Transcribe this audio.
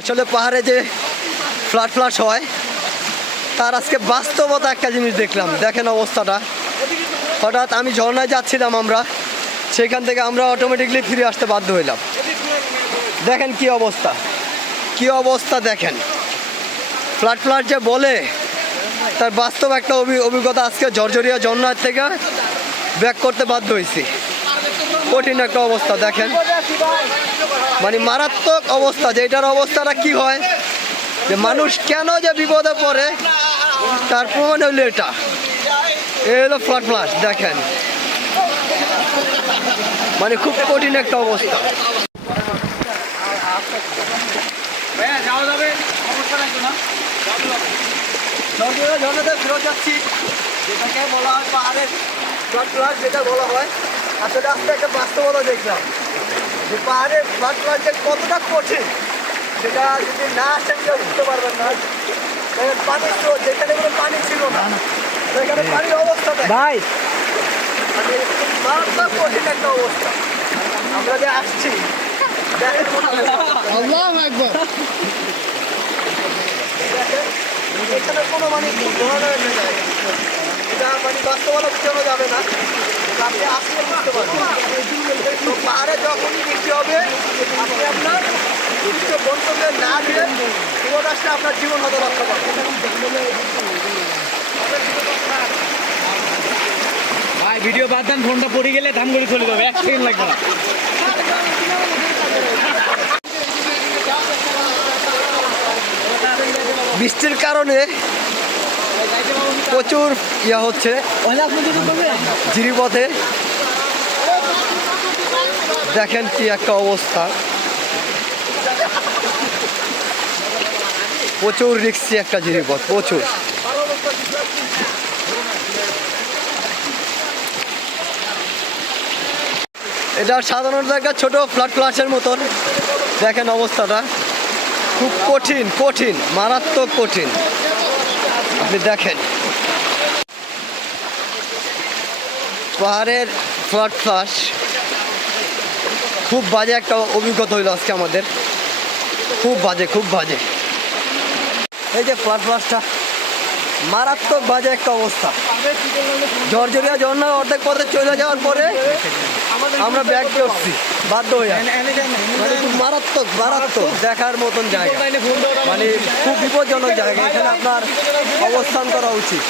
আসলে পাহাড়ে যে ফ্লাশ হয় তার আজকে বাস্তবতা একটা জিনিস দেখলাম। দেখেন অবস্থাটা, হঠাৎ আমি ঝর্ণায় যাচ্ছিলাম, আমরা সেখান থেকে আমরা অটোমেটিকলি ফিরে আসতে বাধ্য হইলাম। দেখেন কি অবস্থা, কি অবস্থা দেখেন। ফ্লাড যে বলে তার বাস্তব একটা অভিজ্ঞতা আজকে ঝরঝরিয়া ঝর্ণার থেকে ব্যাক করতে বাধ্য হয়েছি। কঠিন একটা অবস্থা দেখেন, মানে মারাত্মক অবস্থা। যে এটার অবস্থাটা কি হয়, যে মানুষ কেন যে বিপদে পড়ে তার প্রমাণ হইলো এটা। এ হলো ফ্লাড দেখেন, মানে খুব কঠিন একটা অবস্থা। ঝর্ণাতে ফেরত যাচ্ছি, যেটাকে বলা হয় পাহাড়ের ফ্লাড যেটা বলা হয়। আসলে আজকে একটা বাস্তবতা দেখলাম যে পাহাড়ের ফ্লাড যে কতটা কঠিন, সেটা যদি না আসেন কেউ বুঝতে পারবেন না। পানি তো যেখানে কোনো পানি ছিল না, সেখানে পানির অবস্থা ভাই মারাত্মক কঠিন একটা অবস্থা। আমরা যে আসছি এখানে কোনো মানে এটা মানে বাস্তবতা বোঝানো যাবে না, আপনি আসলে বুঝতে পারবেন। তো পাহাড়ে যখনই বৃষ্টি হবে আপনি আপনার উচ্চ গন্তব্যে না দিয়ে বিপদ আসলে আপনার জীবন হয়তো রক্ষা পাবেন। ভাই ভিডিও বাদ দেন, ফোনটা পড়ে গেলে ধান করে চলে যাবে, 1 সেকেন্ড লাগবে না। বৃষ্টির কারণে প্রচুর হচ্ছে জিরিপথে। দেখেন কি একটা অবস্থা, প্রচুর রিক্সি একটা জিরিপথ, প্রচুর। এটা সাধারণত একটা ছোট ফ্লাশের মতন। দেখেন অবস্থাটা খুব কঠিন, মারাত্মক কঠিন। আপনি দেখেন পাহাড়ের ফ্লাশ খুব বাজে একটা অভিজ্ঞতা হইলো আজকে আমাদের, খুব বাজে। এই যে ফ্লাশটা মারাত্মক বাজে একটা অবস্থা। ঝরঝরিয়া ঝর্ণা অর্ধেক পথে চলে যাওয়ার পরে আমরা ব্যাক করছি বাধ্য হয়ে। মানে খুব মারাত্মক দেখার মতন জায়গা, মানে খুব বিপজ্জনক জায়গা। এখানে আপনার অবস্থান করা উচিত।